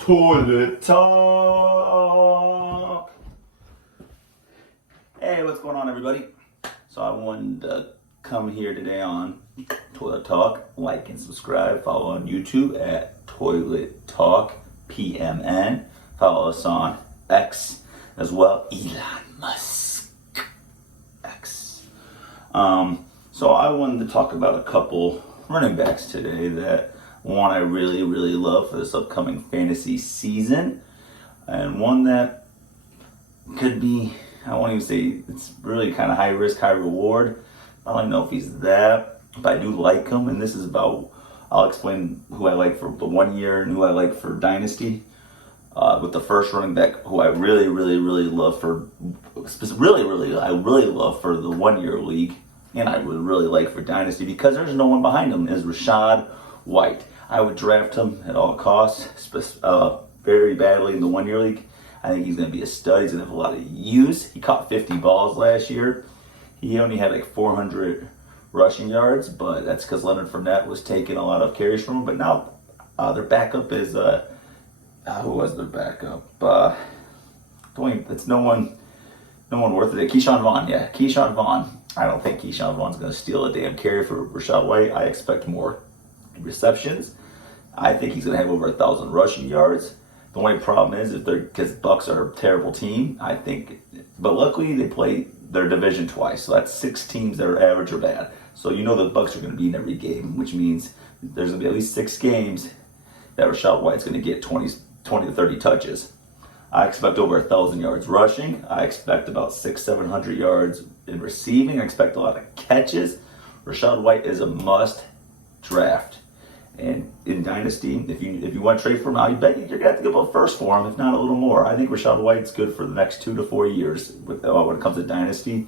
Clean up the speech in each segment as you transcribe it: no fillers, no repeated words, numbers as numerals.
Toilet Talk. Hey, what's going on, everybody? So I wanted to come here today on Toilet Talk. Like and subscribe. Follow on YouTube at Toilet Talk PMN. Follow us on X as well. Elon Musk X. So I wanted to talk about a couple running backs today that one I really love for this upcoming fantasy season, and one that could be, I won't even say it's really kind of high risk, high reward. I don't know if he's that, but I do like him, and this is about, I'll explain who I like for the 1 year and who I like for Dynasty. With the first running back, who I really love for, I really love for the 1 year league, and I would really like for Dynasty because there's no one behind him, is Rachaad White. I would draft him at all costs, very badly in the 1 year league. I think he's going to be a stud. He's going to have a lot of use. He caught 50 balls last year. He only had like 400 rushing yards, but that's because Leonard Fournette was taking a lot of carries from him. But now their backup is, who was their backup? It's no one worth it. Keyshawn Vaughn, yeah. Keyshawn Vaughn. I don't think Keyshawn Vaughn's going to steal a damn carry for Rachaad White. I expect more receptions. I think he's going to have over 1,000 rushing yards. The only problem is because Bucks are a terrible team. But luckily they play their division twice, so that's 6 teams that are average or bad. So you know the Bucks are going to be in every game, which means there's going to be at least 6 games that Rachaad White's going to get 20 to 30 touches. I expect over 1,000 yards rushing. I expect about 600-700 yards in receiving. I expect a lot of catches. Rachaad White is a must draft. And in Dynasty, if you want to trade for him, I bet you're going to have to give up first for him, if not a little more. I think Rachaad White's good for the next 2 to 4 years when it comes to Dynasty.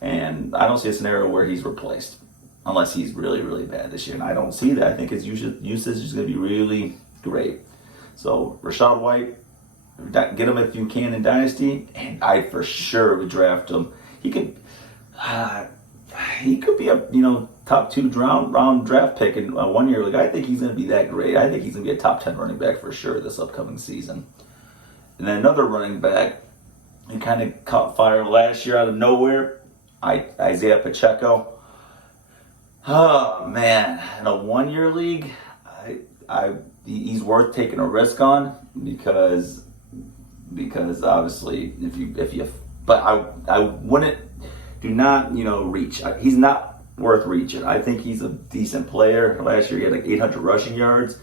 And I don't see a scenario where he's replaced, unless he's really bad this year. And I don't see that. I think his usage is going to be really great. So Rachaad White, get him if you can in Dynasty, and I for sure would draft him. He could be a top 2 round draft pick in a 1 year league. I think he's going to be that great. I think he's going to be a top 10 running back for sure this upcoming season. And then another running back, he kind of caught fire last year out of nowhere. Isaiah Pacheco. Oh man, in a 1 year league, he's worth taking a risk on because obviously I wouldn't. Do not, reach. He's not worth reaching. I think he's a decent player. Last year he had like 800 rushing yards,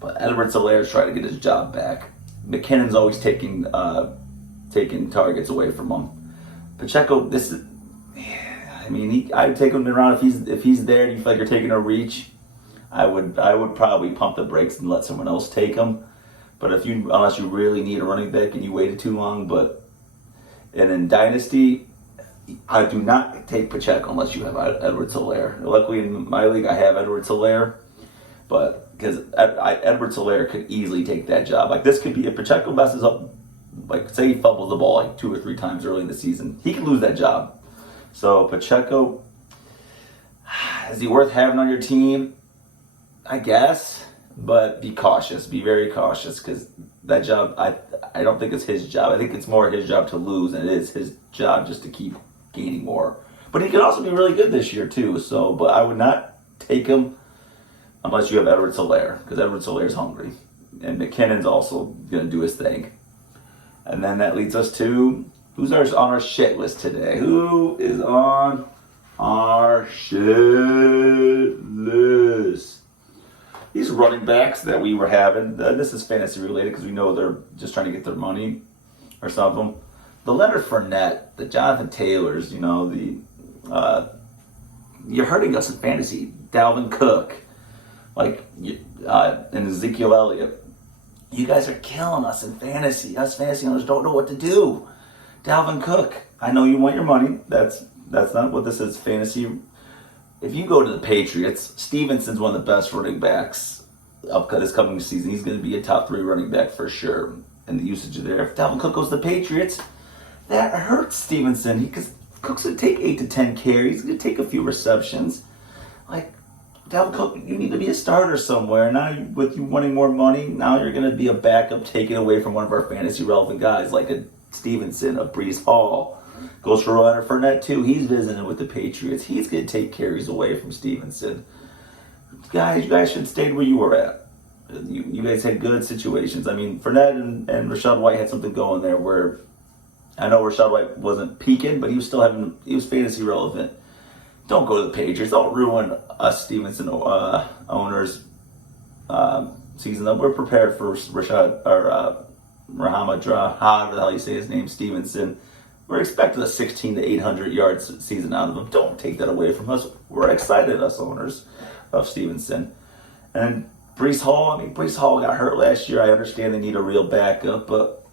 but Edwards-Helaire's trying to get his job back. McKinnon's always taking targets away from him. Pacheco, I'd take him around if he's there and you feel like you're taking a reach. I would probably pump the brakes and let someone else take him. But unless you really need a running back and you waited too long, and in Dynasty, I do not take Pacheco unless you have Edwards-Helaire. Luckily in my league I have Edwards-Helaire, but because Edwards-Helaire could easily take that job. Like this could be, if Pacheco messes up, like say he fumbles the ball like 2 or 3 times early in the season, he could lose that job. So Pacheco, is he worth having on your team? I guess, but be cautious. Be very cautious because that job, I don't think it's his job. I think it's more his job to lose than it is his job just to keep gaining more. But he could also be really good this year too. So, but I would not take him unless you have Edwards-Helaire, because Edwards-Helaire's hungry, and McKinnon's also going to do his thing. And then that leads us to who's on our shit list today. Who is on our shit list? These running backs that we were having, this is fantasy related because we know they're just trying to get their money, or some of them. The Leonard Fournette, the Jonathan Taylors, you're hurting us in fantasy. Dalvin Cook, and Ezekiel Elliott. You guys are killing us in fantasy. Us fantasy owners don't know what to do. Dalvin Cook, I know you want your money. That's not what this is, fantasy. If you go to the Patriots, Stevenson's one of the best running backs this coming season. He's going to be a top 3 running back for sure. And the usage is there. If Dalvin Cook goes to the Patriots, that hurts Stevenson because Cook's going to take 8 to 10 carries. He's going to take a few receptions. Dalvin Cook, you need to be a starter somewhere. Now, with you wanting more money, now you're going to be a backup taken away from one of our fantasy relevant guys like a Stevenson, a Breece Hall. Goes for Leonard Fournette, too. He's visiting with the Patriots. He's going to take carries away from Stevenson. Guys, you guys should have stayed where you were at. You guys had good situations. I mean, Fournette and Rachaad White had something going there where I know Rachaad White wasn't peaking, but he was fantasy relevant. Don't go to the Patriots. Don't ruin us Stevenson owners' season. We're prepared for Rachaad, however the hell you say his name, Stevenson. We're expecting a 16 to 800 yards season out of him. Don't take that away from us. We're excited, us owners of Stevenson. And Breece Hall, Breece Hall got hurt last year. I understand they need a real backup, but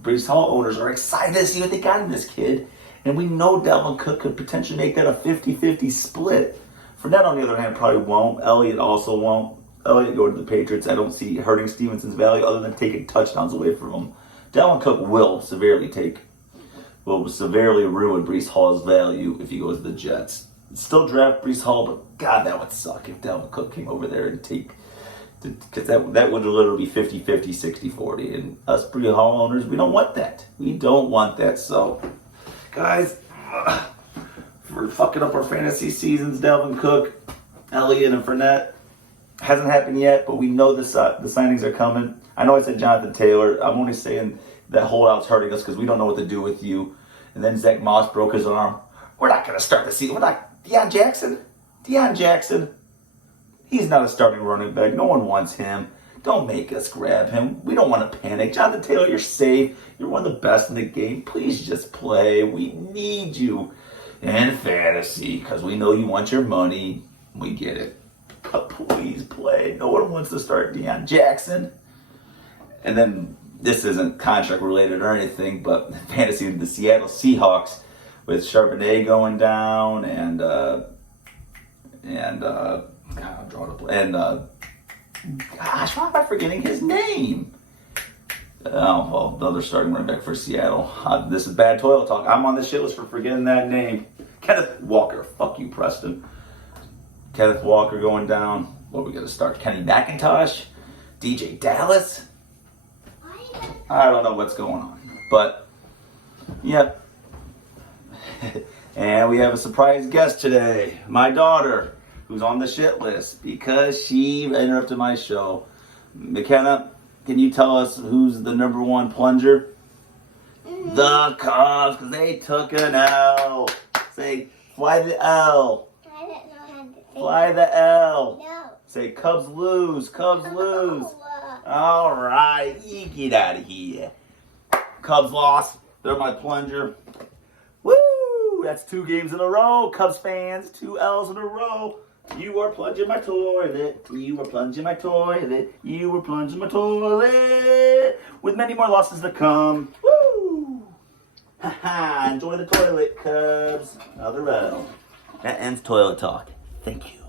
Breece Hall owners are excited to see what they got in this kid. And we know Dalvin Cook could potentially make that a 50-50 split. Fournette, on the other hand, probably won't. Elliott also won't. Elliott going to the Patriots, I don't see hurting Stevenson's value other than taking touchdowns away from him. Dalvin Cook will severely ruin Breece Hall's value if he goes to the Jets. Still draft Breece Hall, but God, that would suck if Dalvin Cook came over there and because that would literally be 50-50, 60-40. And us Breece Hall owners, we don't want that. We don't want that. So, guys, we're fucking up our fantasy seasons. Dalvin Cook, Elliott, and Fournette. Hasn't happened yet, but we know the signings are coming. I know I said Jonathan Taylor. I'm only saying that holdout's hurting us because we don't know what to do with you. And then Zach Moss broke his arm. We're not going to start the season. We're not. Deion Jackson. He's not a starting running back. No one wants him. Don't make us grab him. We don't want to panic. Jonathan Taylor, you're safe. You're one of the best in the game. Please just play. We need you in fantasy because we know you want your money. We get it. But please play. No one wants to start Deion Jackson. And then this isn't contract related or anything, but fantasy, the Seattle Seahawks with Charbonnet going down and gosh, why am I forgetting his name? Oh, well, the other starting running back for Seattle. This is bad toilet talk. I'm on the shit list for forgetting that name. Kenneth Walker. Fuck you, Preston. Kenneth Walker going down. What, we got to start? Kenny McIntosh? DJ Dallas? I don't know what's going on. But, yep. And we have a surprise guest today. My daughter, who's on the shit list because she interrupted my show. McKenna, can you tell us who's the number one plunger? The Cubs, because they took an L. Say, fly the L. I don't know how to say Fly the L. No. Say, Cubs lose. Cubs lose. All right, you get out of here. Cubs lost. They're my plunger. Woo! That's 2 games in a row, Cubs fans. 2 L's in a row. You are plunging my toilet. You are plunging my toilet. You are plunging my toilet. With many more losses to come. Woo! Ha-ha! Enjoy the toilet, Cubs. Another L. That ends toilet talk. Thank you.